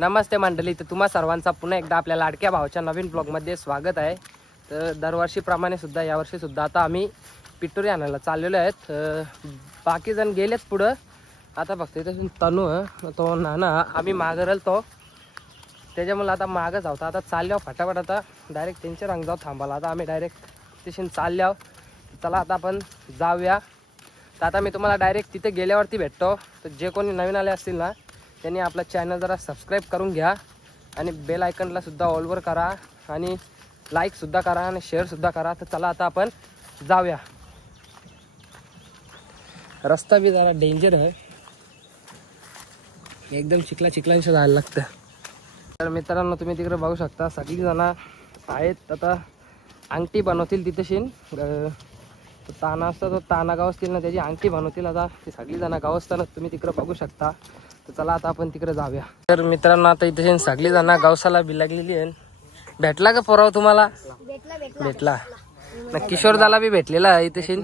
नमस्ते मंडळी, तर तुम्हा सर्वांचा पुन्हा एकदा आपल्या लाडक्या भावाच्या नवीन ब्लॉगमध्ये स्वागत आहे। तर दरवर्षीप्रमाणे सुद्धा यावर्षी सुद्धा आता आम्ही पिटोरी आणायला चाललेलो आहेत। बाकी जण गेलेत पुढं, आता फक्त इथे तनू तो नाना आम्ही मागं राहिलो, त्याच्यामुळे आता मागं जाऊ। आता चालल्यावर फटाफट आता डायरेक्ट त्यांच्या रंग जाऊ थांबायला। आता आम्ही डायरेक्ट स्टेशन चालल्यावर चला आता आपण जाऊया। तर आता मी तुम्हाला डायरेक्ट तिथे गेल्यावरती भेटतो। तर जे कोणी नवीन आले असतील ना त्यांनी आपला चॅनल जरा सबस्क्राईब करून घ्या आणि बेल आयकॉनला सुद्धा ऑलवर करा आणि लाईक सुद्धा करा आणि शेअर सुद्धा करा। तर चला आता आपण जाऊया। रस्ता भी जरा डेंजर आहे, एकदम चिखलांशी जायला लागतं। तर मित्रांनो तुम्ही तिकडे बघू शकता सगळी जण आहेत, आता अंगठी बनवतील तिथे शिन ताना असता तो ताना गाव असतील ना त्याची अंगठी बनवतील। आता ती सगळी जण गाव असताना तुम्ही तिकडे बघू शकता। तर चला आता आपण तिकडे जाऊया। तर मित्रांनो आता इथे सगळी जण गावसाला बी लागलेली आहे। भेटला का पोराव तुम्हाला? भेटला ना, किशोर दाला बी भेटलेला आहे इथे।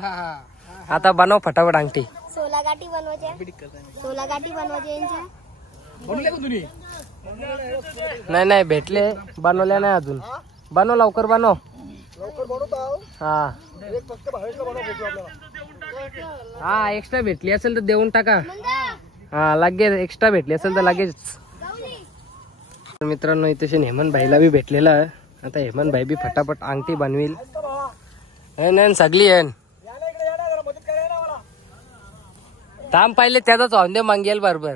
आता बनव फटाफट अंगठी। 16 गाठी बनवायचे नाही भेटले, बनवल्या नाही अजून। बनव लवकर, बनव। हा एक्स्ट्रा भेटली असेल तर देऊन टाका। हा लगेच एक्स्ट्रा भेटली असेल तर लगेच। मित्रांनो इथे हेमंत भाईला बी भेटलेला आहे। आता हेमंत भाई बी फटाफट अंगठी बनविल। सगळी आहे थांब पाहिले त्याचाच औंदे मागेल बरोबर।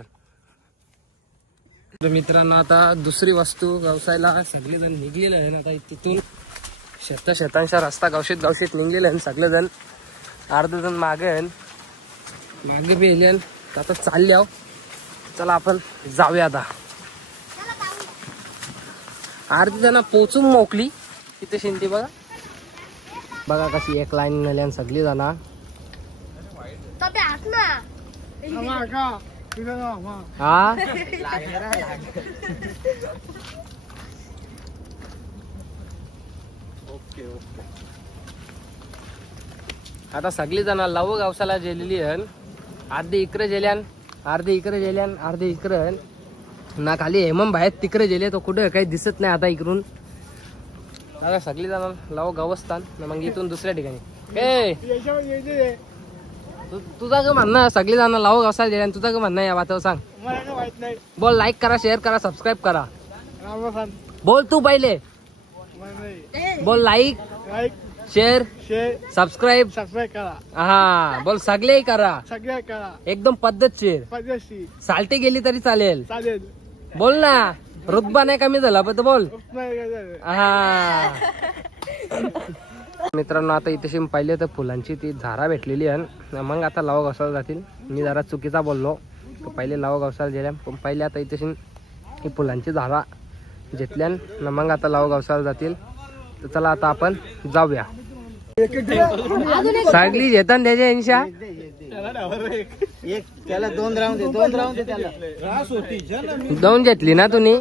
तर मित्रांनो आता दुसरी वस्तू व्यवसायाला सगळेजण निघलेले आहे। आता तिथून शेतांचा रस्ता गावशीत निघलेले आहे सगळेजण। अर्धे जण मागे बी येले। आता चालले आहो, चला आपण जाऊया। आता अर्धी जण पोचून मोकली तिथे शिंदी बघा कशी एक लाईन नेल्या सगळी जण। हा आता सगळी जण लव गावसाला गेलेली आहे। अर्धे इकडे गेल्यान, अर्धे इकडे गेल्यान, अर्धे इकडे ना। खाली हेमंत भाई तिकडे गेले, तो कुठे काही दिसत नाही आता इकडून। आता सगळी जण लव गावस्थान मग इथून दुसऱ्या ठिकाणी। तुझा का म्हणणं सगळी जण लव गावसाला गेल्यान, तुझा का म्हणणं या बातावर सांग। बोल, लाईक करा, शेअर करा, सबस्क्राईब करा। बोल तू पहिले बोल, लाईक शेअर सबस्क्राईब करा। हा बोल, सगळे करा, एकदम पद्धतशीर। सालटी गेली तरी चालेल, बोल ना। रुतबा नाही कमी झाला पण बोल। हा मित्रांनो आता इथे पहिले तर फुलांची ती झारा भेटलेली आहे। मग आता लावा गावसाला जातील। मी जरा चुकीचा बोललो, पहिले लावा गावसाला गेल्या पण पहिले आता इथे ही फुलांची झारा घेतल्यान मग आता लावा गावसाला जातील। तर चला आता आपण जाऊया। सगळी घेतात त्याच्या इंशा दोन घेतली ना तुम्ही,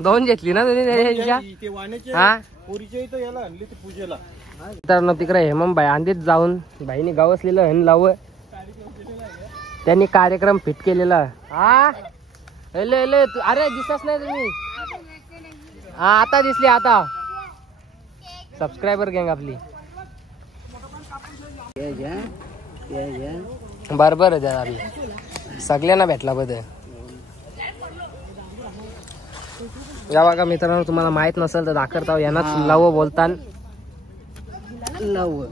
दोन घेतली ना तुम्ही त्याच्या इंशा। हा तर तिकडे हेमंत भाई आंधीच जाऊन भाईने गावसलेलं आहे लाव, त्यांनी कार्यक्रम फिट केलेला। हा अरे दिसत नाही तुम्ही। हा आता दिसली, आता सबस्क्रायबर गँग आपली बरोबर आहे त्या आपली सगळ्यांना भेटला बदल। या बघा मित्रांनो, तुम्हाला माहित नसेल तर दाखवता यांनाच लव बोलतात। लव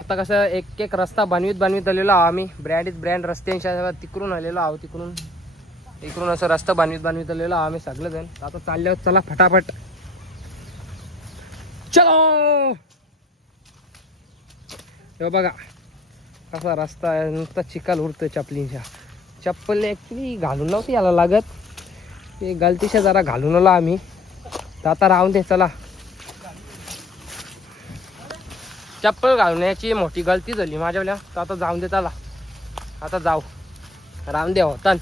आता कसं एक एक रस्ता बनवीत आलेलो आहो आम्ही। ब्रँड रस्त्यांच्या तिकडून आलेलो आहो, इकडून असं रस्ता बनवीत आलेलो आहो आम्ही सगळेजण। आता चालल्यावर चला फटाफट चलो। हे बघा कसा रस्ता आहे, नुसता चिखल उडतोय चपलींच्या। चप्पल ऍक्च्युली घालून नव्हती याला लागत, ते गलतीच्या जरा घालून आलो आम्ही। तर आता राहून दे, चला। चप्पल घालण्याची मोठी गलती झाली माझ्यावल्या, तर आता जाऊन दे, चला आता जाऊ। राहून दे होता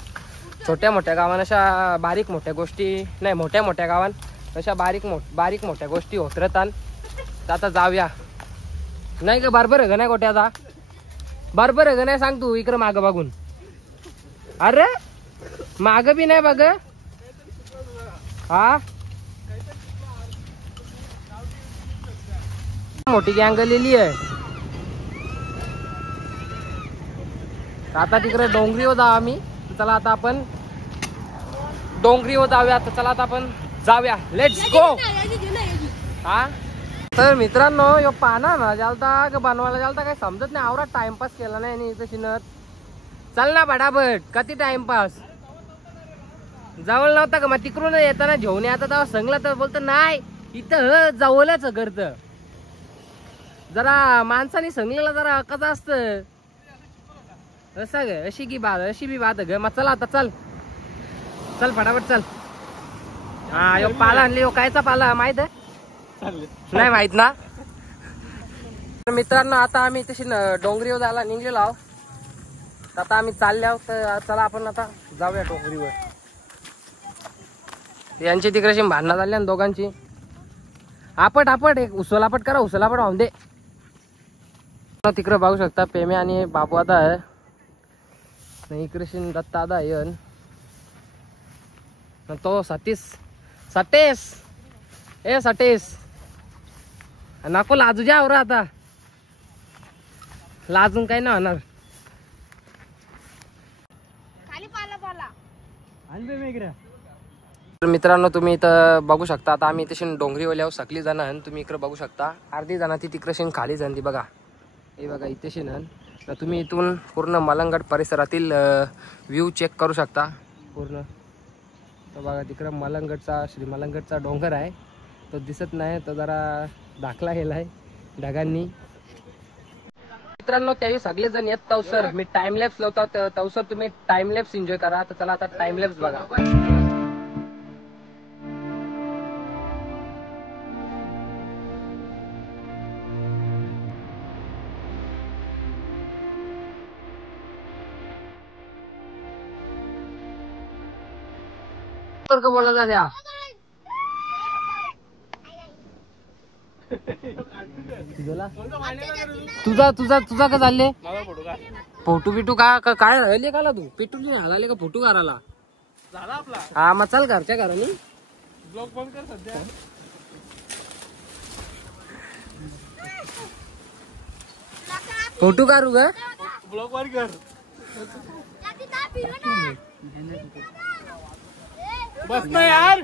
छोट्या मोठ्या गावांना अशा बारीक मोठ्या गोष्टी नाही, मोठ्या गावांत अशा बारीक मोठ्या गोष्टी होत राहतात। तर आता जाऊया। नाही का बरोबर आहे का नाही गोट्याचा? बरोबर आहे का नाही सांग तू इकडे मागं बघून। अरे माग बी नाही बघ हा. मोठी गँग लिहिली आहे. आता तिकडे डोंगरीवर जाऊ आम्ही. चला आता आपण डोंगरीवर जाऊया. तर चला आता आपण जाऊया. Let's go. हा तर मित्रांनो यो पाना ना जालता का बनवायला जालता काही समजत नाही. आवरा टाइमपास केला नाही आणि इथं शिनत. चल ना बडाबट किती टाइमपास. जवळ नव्हता का मग तिकडून येताना घेऊन येता तेव्हा सांगला तर बोलतो नाही इथं जवळच करत. जरा माणसाने सांगलेला जरा कसं असतं असं ग. अशी की बात अशी बी बात ग. मग चला आता चल चल फटाफट चल. हा यो पाला आणली. यो कायचा पाला माहित आहे नाही माहित ना. मित्रांनो आता आम्ही तशी डोंगरीवर जायला निघलेलो आहोत. आता आम्ही चालले आहोत. तर चला आपण आता जाऊया डोंगरीवर. यांची तिकडे भांडणं झाली ना दोघांची. आपट आपट एक उसलापट करा. उसलापट वाहून दे. तिकडे बघू शकता पेमे आणि बाबू आता आहे. इकडे दत्ता आता आहे. तो सतीश सटेस ए सटेस नको लाजू जा आवरा. आता लाजून काही नाही होणार. मित्रांनो तुम्ही इथं बघू शकता. आता आम्ही इथे डोंगरीवाल्यावर सकली जण. तुम्ही इकडे बघू शकता अर्धी जण ती तिकडे खाली जाण ती बघा. हे बघा इथे ना तुम्ही इथून पूर्ण मलंगड परिसरातील व्ह्यू चेक करू शकता पूर्ण. तर बघा तिकडं मलंगडचा श्री मलंगडचा डोंगर आहे. तो दिसत नाही. तो जरा दाखला गेलाय ढगांनी. मित्रांनो त्यावेळी सगळे जण येत तवसर मी टाइम लॅप्स लावतो. तवसर तुम्ही टाइम लॅप्स एन्जॉय करा. तर चला आता टाइम लॅप्स बघा. बोला द्या तुझा तुझा तुझा का चालले फोटो बिटू का काय राहिले का तू पिटू नाही हलाले का फोटो करायला झाला आपला. हा मग चल घरच्या घरानी ब्लॉग बंद कर सध्या. फोटो काढू ग ब्लॉग बंद कर. बस ना यार.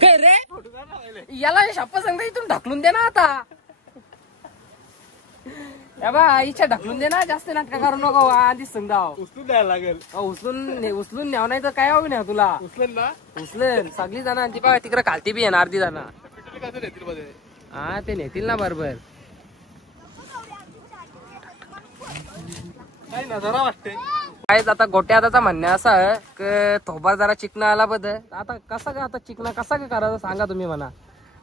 काय रे याला शप्पा सांगता इथून ढकलून दे ना. आता या बा इच्छा ढकलून दे ना. जास्त नाटक करू नको. आधीच समजा उचलून द्यायला लागेल. उचलून न्याव नाही तर काय हवं नाही तुला. उचलेन ना उचलेन सगळी जण. ती बघा तिकडे खालती बी येणार अर्धी जण. हा ते नेतील ना बरोबर. काय नजारा वाटते काय. आता गोट्याचा म्हणणं असं आहे की थोबार जरा चिकना आला बद. आता कसा का आता चिकना कसा का करायचा सांगा तुम्ही म्हणा.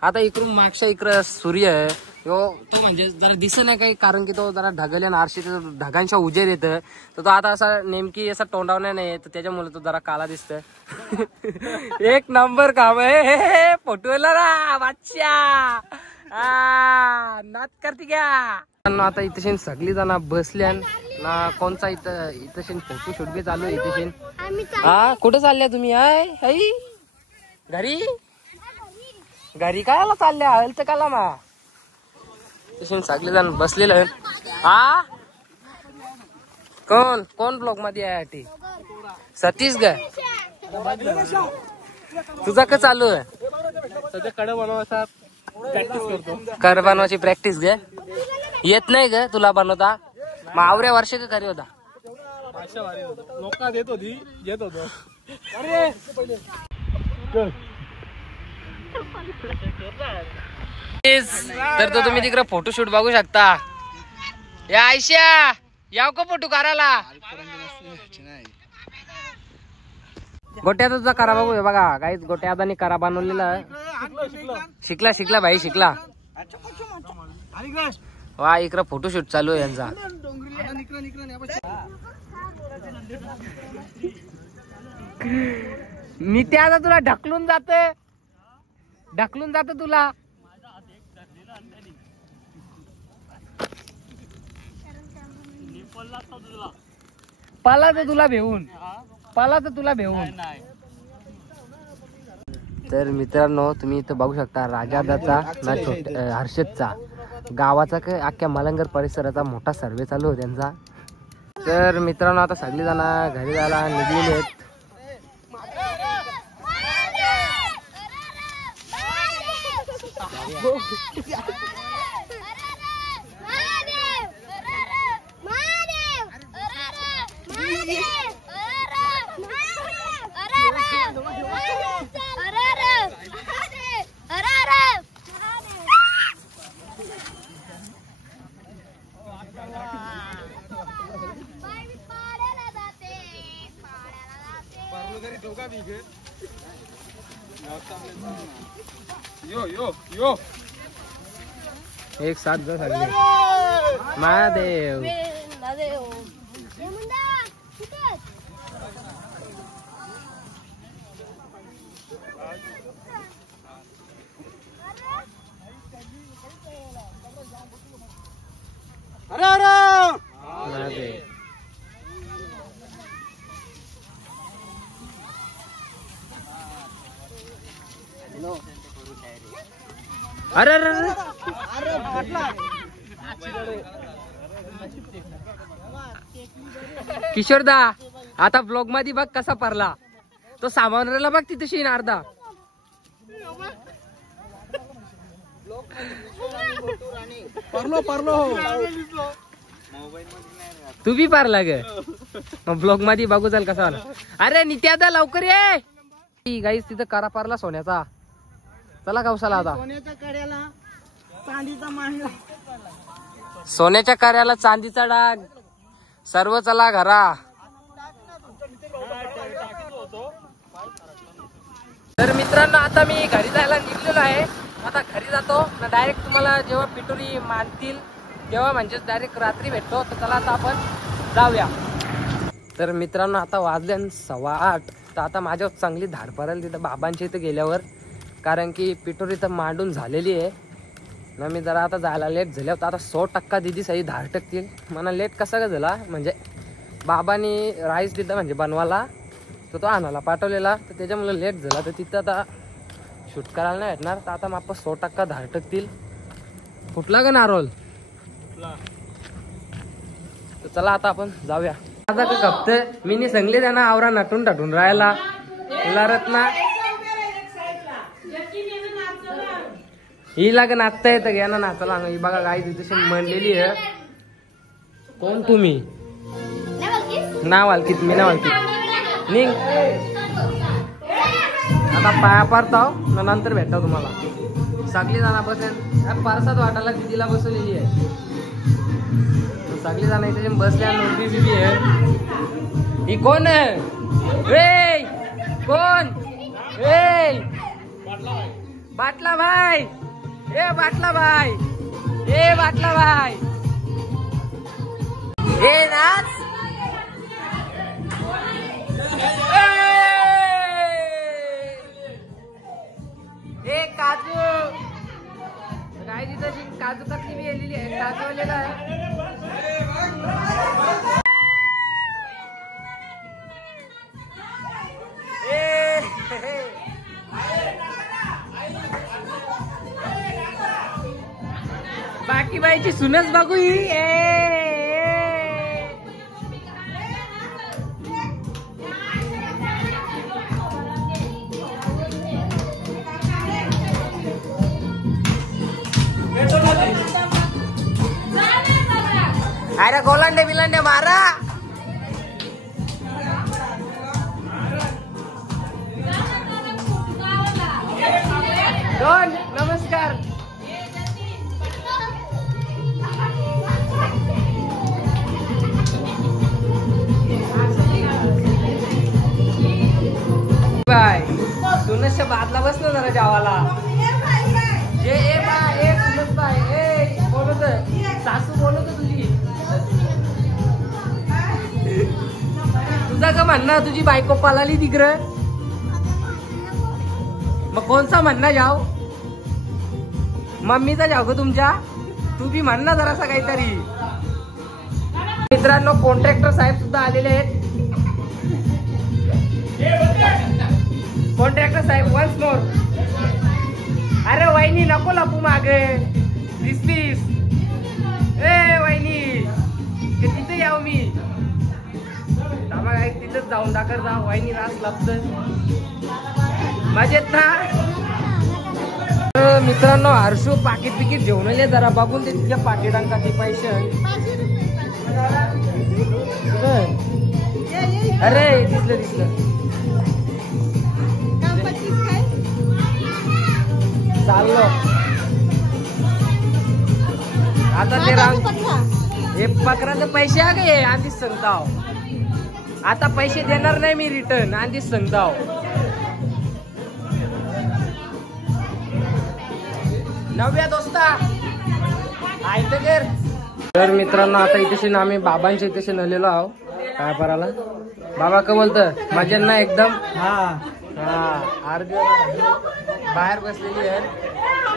आता इकडून मागच्या इकडं सूर्य आहे तो म्हणजे जरा दिसत नाही काही. कारण की तो जरा ढगल्या आरशी ढगांच्या उजेर येतं. तर तो आता असा नेमकी असा तोंडावण्या नाही. तर त्याच्यामुळे तो जरा काला दिसत. एक नंबर काम आहे फोटोला ना बादशा. नाच करते क्या. आता इथे सगळी जण बसल्या ना. कोणचा इथं फोटो शूट बी चालू आहे इथे. हा कुठे चालल्या तुम्ही. आई घरी घरी कायला चालल्या हलत काला मा. तसे सगळे जण बसलेलं. हा कोण कोण ब्लॉग मध्ये आहे. सतीश ग तुझा का चालू आहे सध्या. कडे बनवायचा प्रॅक्टिस करतो. कड बनवायची प्रॅक्टिस ग. येत नाही ग तुला बनवता. मग आवऱ्या वर्ष का करी होता. लोक देत होती येत होतो. तर तो तुम्ही तिकडे फोटोशूट बघू शकता. या आयशा याव का फोटो करायला. गोट्या तुझा करा बघू बघा काही गोट्या आता करा बनवलेला. शिकला शिकला भाई शिकला. वा इकडे फोटोशूट चालू आहे यांचा. मी ते आता तुला ढकलून जात तुला. पाला तर तुला भेऊन पाला तर तुला भेऊन. तर मित्रांनो तुम्ही इथं बघू शकता राजादाचा ना हर्षदचा गावाचा काय अख्ख्या मलंगर परिसराचा मोठा सर्वे चालू आहे त्यांचा. तर मित्रांनो आता सगळी जण घरी जायला निघलेली आहेत. यो यो यो एक साथ जा सगळे. महादेव अरे अरे महादेव. अरे अरे किशोरदा आता ब्लॉग मध्ये बघ कसा परला तो सामानला बघ तिथे शीन अर्धा. परलो परलो तू बी पारला ग मग ब्लॉग मध्ये बघू चाल कसा आला. अरे नित्यादा लवकर ये गाईस तिथं करा पारला सोन्याचा. चला गावसाला आता. सोन्याच्या कड्याला चांदीचा मांडा. सोन्याच्या कार्याला चांदीचा डाग. सर्व चला घरा. तर मित्रांनो आता मी घरी जायला निघलेलो आहे. आता घरी जातो ना डायरेक्ट तुम्हाला जेव्हा पिटोरी मानतील तेव्हा म्हणजे डायरेक्ट रात्री भेटतो. तर चला आता आपण जाऊया. तर मित्रांनो आता वाजले 8:15. तर आता माझ्यावर चांगली धाड पडेल तिथं बाबांच्या इथं गेल्यावर. कारण की पिटोरी तर मांडून झालेली आहे ना. मी जरा आता जायला लेट झाले होतं. आता 100% दिदी सही धाड टाकतील. मला लेट कसा का झाला म्हणजे बाबांनी राईस दिलं म्हणजे बनवायला तर तो आणायला पाठवलेला. तर त्याच्यामुळे लेट झाला. तर तिथं आता शूट करायला नाही भेटणार. तर आता मग 100% धाड टाकतील. फुटला का नारोल. तर चला आता आपण जाऊया. आता का कपते मी नाही सांगले त्यांना आवरा नटून टाटून राहायला उलारत ना. हिला का नाचता येतं घ्या ना नाचायला. ही बघा गाई तिथे म्हणलेली आहे. कोण तुम्ही नाव अलकीत मी नाव अलकीत निघ. आता पाया पारताव नंतर भेटतो तुम्हाला. सगळी जण बसेल पारसात वाटायला दिदीला बसवलेली आहे. सगळी जण इथे बसल्या नोटी बिबी आहे. ही कोण आहे कोण बाटला भाई. ए बाटला भाई ए बाटला भाई ए नाच. ए काजू काय तिथं काजू कतली बी आलेली आहे. काजू आलेला आहे. बाकी बाईची सुनच बघू ही. अरे गोलांडे बिलांडे मारा. दोन नमस्कार. बाय सुनसच्या बादला बसलो जरा जेवाला. जे ए बाय ए सुनस बाय ए बोलत सासू बोलत तुझी. तुझा का म्हणणं तुझी बायको पालाली तिकडं. मग कोणचा म्हणणं जाव मम्मीचा जाव ग तुमच्या. तू बी म्हण ना जरासा काहीतरी. मित्रांनो कॉन्ट्रॅक्टर साहेब सुद्धा आलेले आहेत. काय तिथंच जाऊन टाकर जा वाईनी रास लागतं मजेत ना. मित्रांनो हर्षू पाकिट बिकीट घेऊन आले जरा बघून ते तिच्या पाकिटांका ते पैसे. अरे दिसलं दिसलं चाललो आता ते रांग हे पकडाचे पैसे आ गे आधीच सांगताव. आता पैसे देणार नाही मी रिटर्न आधीच सांगताव. नव्या दोस्ता तर मित्रांनो आता इथे आम्ही बाबांच्या इथे नलेलो आहो काय करायला. बाबा का बोलत मजा ना एकदम. हा अर्धी बाहेर बसलेली आहे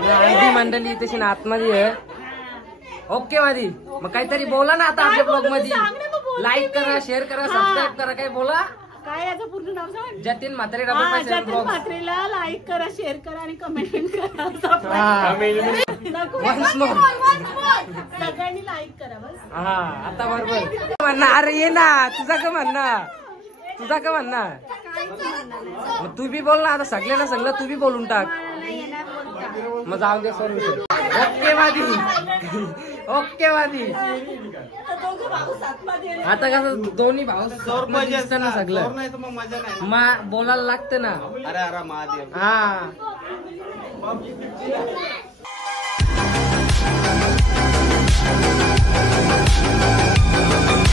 आणि अर्धी मंडळी इथे आतमध्ये आहे. ओके मादी मग काहीतरी बोला ना आता आपल्या ब्लॉग मध्ये. लाईक करा शेअर करा सबस्क्राईब करा काही बोला. काय याचं पूर्ण नाव सांग. जतीन म्हात्रे जतीन म्हात्रेला लाईक करा शेअर करा आणि कमेंट करा. सगळ्यांनी लाईक करा बस. हा आता बरोबर म्हणणार. अरे ये ना तुझा का म्हणणार तुझा का म्हणणार. मग तू बी बोल ना आता सगळ्यांना सांगलं तू बी बोलून टाक. मग जाऊ दे सर. ओके वादी ओके वादी. आता कसं दोन्ही भाऊ ना सगळं बोलायला लागतं ना. अरे महादेव. हा